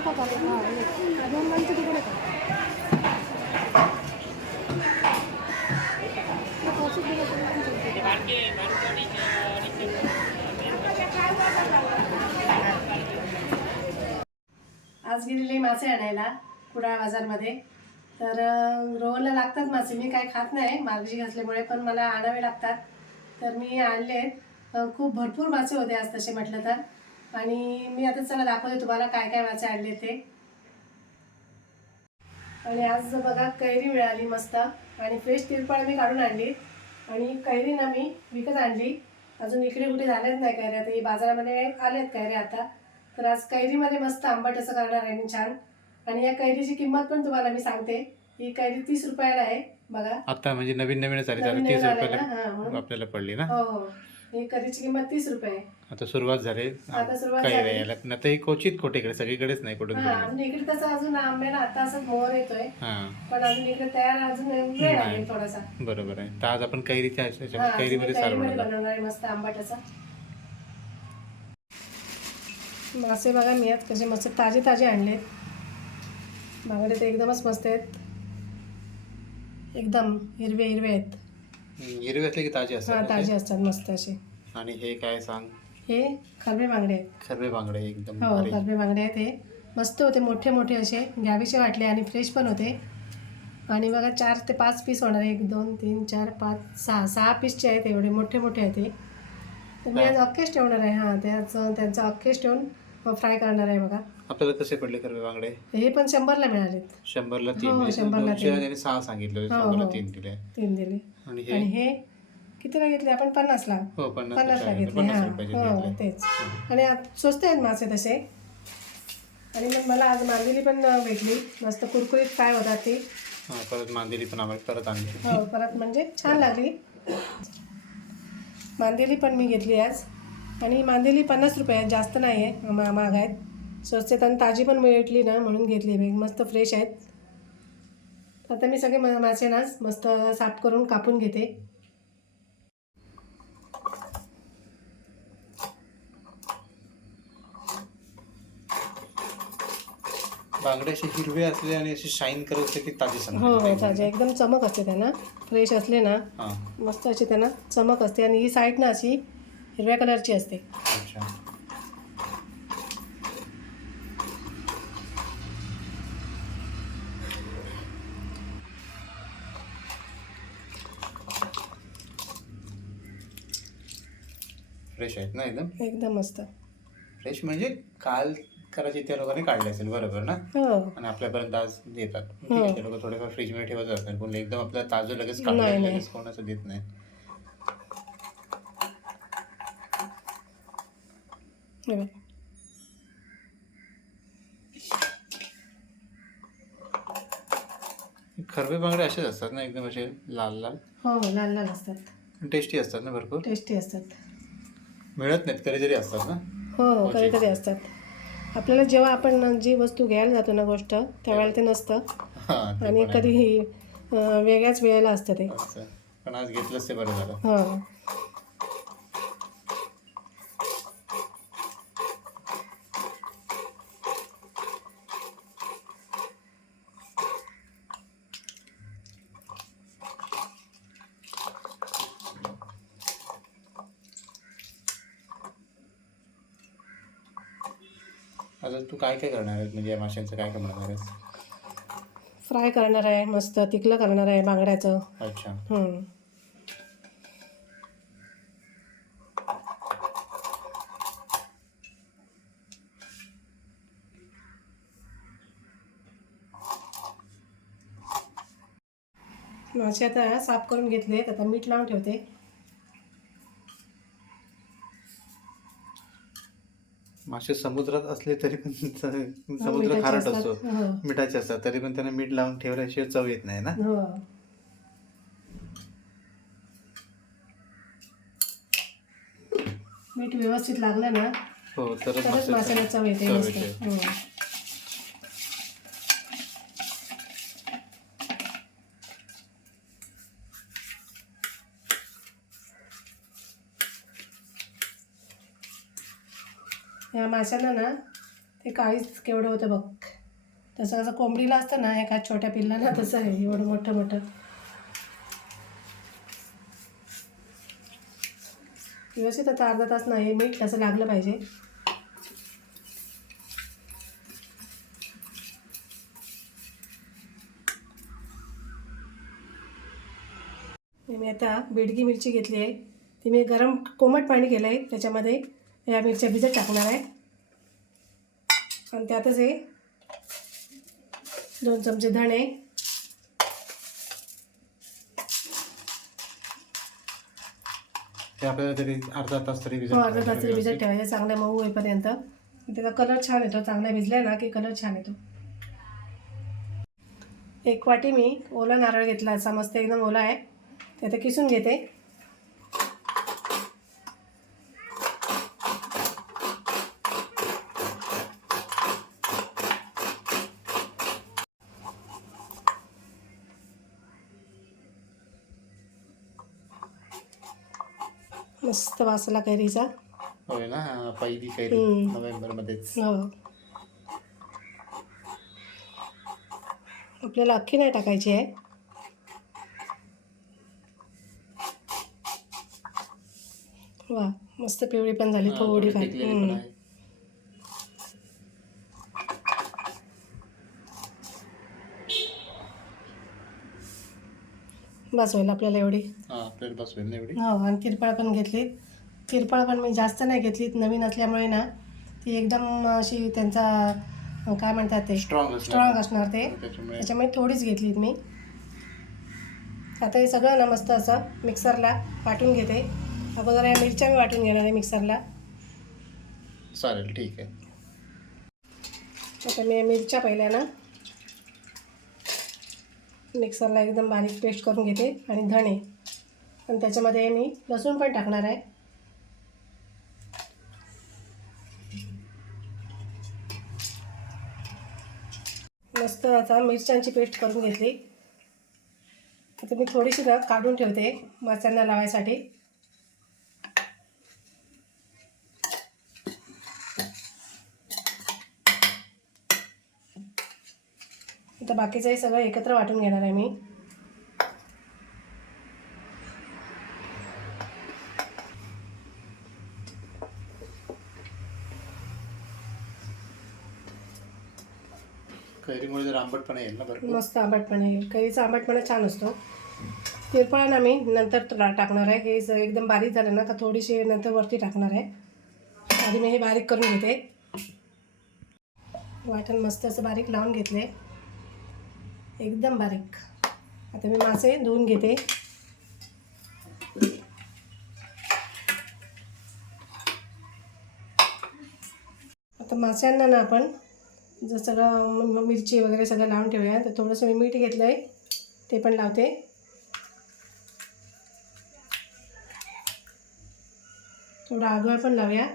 आज गेलेले मासे आणायला कुडाळ बाजारमध्ये. तर रोहनला लागतात मासे, मी काय खात नाही मार्गशी घासल्यामुळे, पण मला आणावे लागतात. तर मी आणले. खूप भरपूर मासे होते आज तसे म्हटलं तर. आणि मी आता चला दाखवते तुम्हाला काय काय मासे आणले ते. आणि आज बघा कैरी मिळाली मस्त, आणि फ्रेश तिरपाळ मी काढून आणली. आणि कैरी ना मी विकत आणली. अजून इकडे कुठे झाल्याच नाही कैऱ्या, ते बाजारामध्ये आल्यात कैऱ्या आता. तर आज कैरीमध्ये मस्त आंबट असं करणार आहे मी छान. आणि या कैरीची किंमत पण तुम्हाला मी सांगते. ही कैरी 30 रुपयाला आहे बघा. आता म्हणजे नवीन नवीन झाली, नवीन 30 आलंय रुपयाला ना, म्हणून आपल्याला पडली ना. हो हो, ही कैरीची किंमत 30 रुपये आहे. आता सुरुवात झाली. आता सुरुवात काही झाली. यायला पण आता हे क्वचित कुठेकडे, सगळीकडेच नाही कुठून हा, अजून इकडे तसं अजून आंब्याला आता असं मोहर येतोय, पण अजून इकडे तयार अजून वेळ लागेल थोडासा. बरोबर आहे. तर आज आपण कैरीच्या कैरीमध्ये कैरीमध्ये सार बनवणार आहे मस्त आंबट असं. मासे बघा मी आज कसे मस्त ताजे ताजे आणलेत. बांगडे ते एकदमच मस्त आहेत, एकदम हिरवे हिरवे आहेत. हिरवे असले की ताजे असतात. हा, ताजे असतात मस्त असे. आणि हे काय सांग, हे खरबे बांगडे आहेत. खरबे बांगडे एकदम. हो, खरबे बांगडे आहेत. हे मस्त होते, मोठे मोठे असे घ्यावेसे वाटले आणि फ्रेश पण होते. आणि बघा 4 ते 5 पीस होणार आहे. 1 2 3 4 5 6 पीसचे आहेत, एवढे मोठे मोठे आहेत ते. तर मी आज अख्खेच ठेवणार आहे. हां, त्यांचं अख्खेच ठेवून फ्राय करणार आहे बघा. आपल्याला कसे पडले खरबे बांगडे? हे पण 100ला मिळालेत. 100ला 3. हो, 100ला 3. 6 सांगितलं, 100ला 3 दिले. 3 दिले. आणि हे कितीला घेतले आपण? 50ला. हो, 50ला घेतले. हां, हो तेच. आणि स्वस्त आहेत मासे तसे. आणि मग मला आज मांदेली पण भेटली, मस्त कुरकुरीत फ्राय होतात ती. परत मांदेली पण आम्हाला परत आणली. हो, परत म्हणजे छान लागली. मांदेली पण मी घेतली आज. आणि मांदेली 50 रुपये आहेत, जास्त नाही आहे, महाग आहेत. स्वस्त आहेत आणि ताजी पण भेटली ना म्हणून घेतली. मस्त फ्रेश आहेत. आता मी सगळे मासे ना मस्त साफ करून कापून घेते. बांगडे असे हिरवे असले आणि असे शाईन करत असले की ताजे समजले. हो, ताजे एकदम चमक असते त्यांना. फ्रेश असले ना मस्त अशी त्यांना चमक असते. आणि ही साईड ना अशी हिरव्या कलरची असते. अच्छा. फ्रेश आहेत ना एकदम? एकदम मस्त फ्रेश म्हणजे काल करायची त्या लोकांनी काढले असेल, बरोबर ना. हो. आणि आपल्यापर्यंत आज देतात. ते लोक थोडेफार फ्रीजमध्ये ठेवत असतात, पण एकदम आपल्याला ताजं लगेच काढलं लगेच कोणाचं देत नाही. खरबे बांगडे असेच असतात ना, एकदम असे लाल लाल. हो, लाल लाल असतात. टेस्टी असतात ना, भरपूर टेस्टी असतात. मिळत नाहीत कधीतरी असतात ना. हो, कधीतरी असतात. आपल्याला जेव्हा आपण जी वस्तू घ्यायला जातो ना गोष्ट, त्यावेळेला ते नसतं. आणि कधी वेगळ्याच वेळेला असतं ते. पण आज घेतलंच ते बरं झालं. हो. आता तू काय काय करणार आहेस, म्हणजे या माशांचं काय करणार आहेस? फ्राय करणार आहे, मस्त तिखलं करणार आहे बांगड्याचं. अच्छा. मासे आता साफ करून घेतलेत, आता मीठ लावून ठेवते. मासे समुद्रात असले तरी पण समुद्र खारट असतो, मिठाचे असतात, तरी पण त्यांना मीठ लावून ठेवल्याशिवाय चव येत नाही ना. मीठ व्यवस्थित लागलं ना, हो, तरच माशाला चव येते मस्त. या माशांना ना ते काहीच केवढं होतं बघ. तसं कसं कोंबडीला असतं ना एका छोट्या पिल्लाला, तसं आहे एवढं मोठं मोठं. व्यवस्थित आता अर्धा तास नाही, मीठ त्याचं लागलं पाहिजे. मी आता बेडगी मिरची घेतली आहे, ती मी गरम कोमट पाणी केलं आहे, त्याच्यामध्ये या मिरच्या भिजत टाकणार आहे. आणि त्यातच हे 2 चमचे धणे, ते आपल्याला तरी अर्धा तास तरी भिजत अर्धा तास तरी भिजत ठेवायचे, चांगला मऊ होईपर्यंत. त्याचा कलर छान येतो, चांगला भिजला ना की कलर छान येतो. 1 वाटी मी ओला नारळ घेतला, असा मस्त एकदम ओला आहे, ते आता किसून घेते. मस्त वासला कैरीचा. होय ना, पहिली कैरी नोव्हेंबरमध्येच. हो, आपल्याला अख्खी नाही टाकायची आहे. वा, मस्त पिवळी पण झाली थोडी फार. बस होईल आपल्याला एवढी. बस होईल एवढी. हो, आणि तिरपळ पण घेतली. तिरपळ पण मी जास्त नाही घेतली, नवीन असल्यामुळे ना ती एकदम अशी त्यांचा काय म्हणतात ते स्ट्रॉंग असणार ते, त्याच्यामुळे थोडीच घेतलीत मी. आता हे सगळं ना मस्त असं मिक्सरला वाटून घेते. अगोदर या मिरच्या मी वाटून घेणार आहे मिक्सरला. चालेल, ठीक आहे. आता मी मिरच्या पहिल्या ना मिक्सरला एकदम बारीक पेस्ट करून घेते, आणि धणे, आणि त्याच्यामध्ये मी लसूण पण टाकणार आहे. मस्त आता मिरच्यांची पेस्ट करून घेतली. आता मी थोडीशी ना काढून ठेवते माशांना लावायसाठी. आता बाकीचंही सगळं एकत्र वाटून घेणार आहे मी. कैरीमुळे जर आंबटपणा येईल ना, बरं मस्त आंबटपणा येईल. कैरीचा आंबटपणा छान असतो. तिरपळा ना मी नंतर टाकणार आहे. हे जर एकदम बारीक झालं ना तर थोडीशी नंतर वरती टाकणार आहे. आधी मी हे बारीक करून घेते. वाटण मस्त असं बारीक लावून घेतले, एकदम बारीक. आता मी मासे धुवून घेते. आता माशांना ना आपण जर सगळं मिरची वगैरे सगळं लावून ठेवूया, तर थोडंसं मी मीठ घेतलं आहे, ते पण लावते. थोडं आगळ पण लावूया.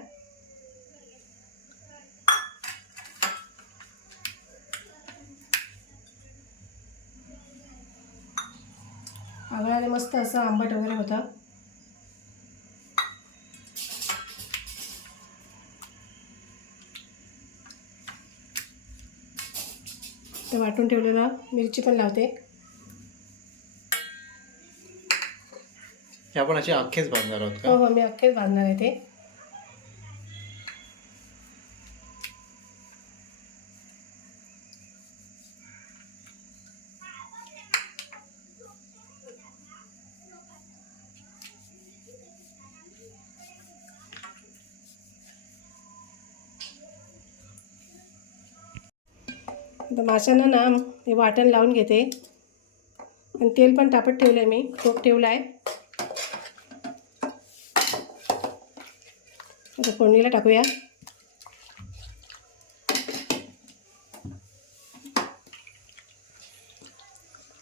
आगळाने मस्त असं आंबट वगैरे होतं. तर वाटून ठेवलेलं मिरची पण लावते. हे आपण असे अख्खेच भाजणार आहोत का? हो हो, मी अख्खेच भाजणार आहे ते. आता माशांना ना मी वाटण लावून घेते, आणि तेल पण तापत ठेवलं आहे, मी टोप ठेवला आहे. आता फोडणीला टाकूया.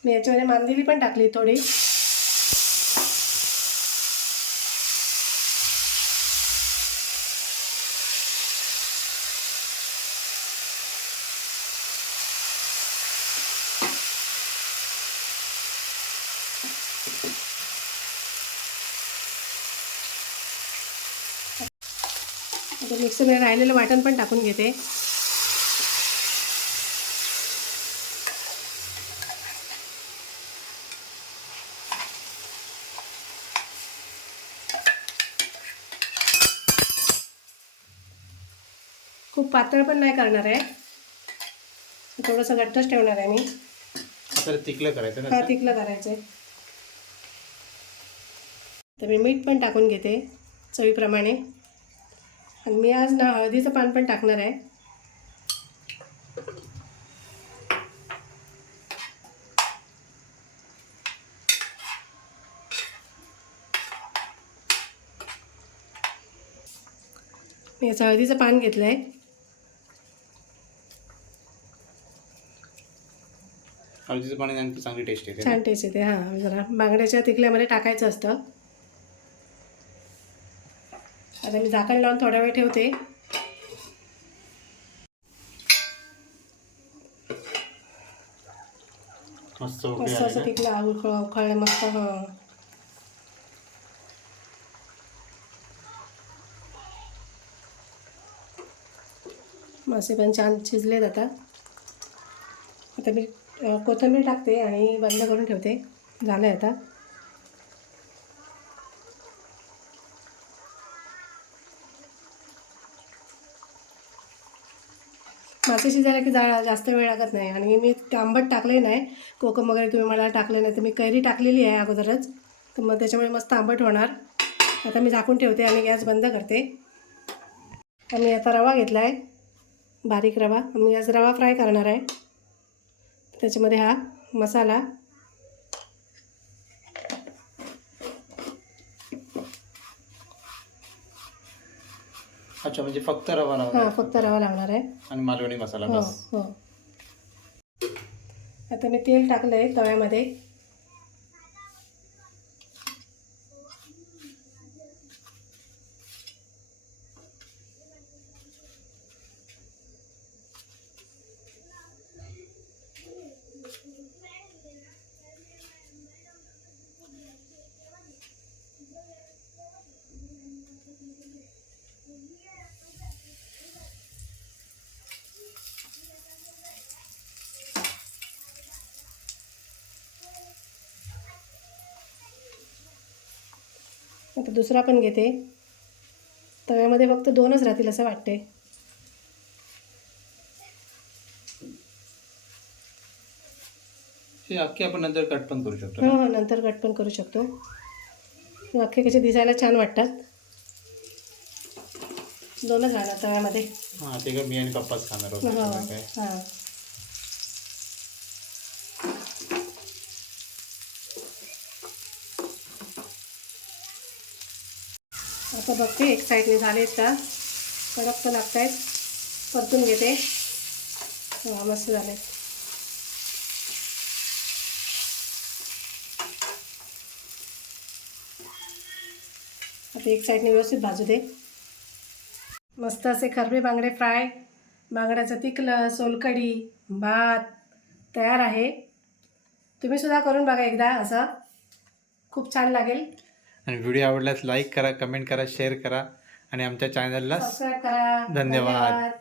मी याच्यामध्ये मांदेली पण टाकली थोडी. आता मिक्सरमध्ये राहिलेलं वाटण पण टाकून घेते. खूप पातळ पण नाही करणार आहे, थोडंसं घट्टच ठेवणार आहे मी. आपल्याला तिखलं करायचं हा, ना. तिखलं करायचं आहे. तर मी मीठ पण टाकून घेते चवीप्रमाणे. आणि मी आज ना हळदीचं पान पण टाकणार आहे. मी याचं हळदीचं पान घेतलं आहे. हळदीचं पाणी आणखी चांगली टेस्ट येते. छान टेस्ट येते. हां, जरा बांगड्याच्या तिखल्यामध्ये टाकायचं असतं. आता मी झाकण लावून थोडा वेळ ठेवते. मस्त मस्त असं तिखलं उखळलं मस्त. हां, मासे पण छान शिजलेत. आता मी कोथिंबीर टाकते आणि बंद करून ठेवते. झालं आहे आता. मासे शिजायला की जास्त वेळ लागत नाही. आणि मी आंबट टाकले नाही, कोकम वगैरे तुम्ही मला टाकले नाही, तर मी कैरी टाकलेली आहे अगोदरच, तर मग त्याच्यामुळे मस्त आंबट होणार. आता मी झाकून ठेवते आणि गॅस बंद करते. आणि आता रवा घेतला आहे, बारीक रवा. मी आज रवा फ्राय करणार आहे. त्याच्यामध्ये हा मसाला, अच्छा, म्हणजे फक्त रवा हां, लावणार फक्त रवा लावणार आहे. आणि मालवणी मसाला हो बस. हो. आता मी तेल टाकलं आहे तव्यामध्ये. आता दुसरा पण घेते. तव्यामध्ये फक्त 2च राहतील असं वाटते. हे अख्खे आपण नंतर कट पण करू शकतो हो ना? हो, नंतर कट पण करू शकतो. अख्खे कसे दिसायला छान वाटतात. 2च राहणार तव्यामध्ये. हां, ते का मी आणि पप्पाच खाणार हो. आहोत. काय हां, आता बघते एक साईडने झालेत का, कडक तर लागत आहेत. परतून घेते. हां, मस्त झाले. आता एक साईडने व्यवस्थित भाजू दे. मस्त असे खरबे बांगडे फ्राय, बांगड्याचं तिखलं, सोलकढी, भात तयार आहे. तुम्ही सुद्धा करून बघा एकदा असं, खूप छान लागेल. आणि व्हिडिओ आवडल्यास लाईक करा, कमेंट करा, शेअर करा आणि आमच्या चॅनलला सबस्क्राईब करा. धन्यवाद.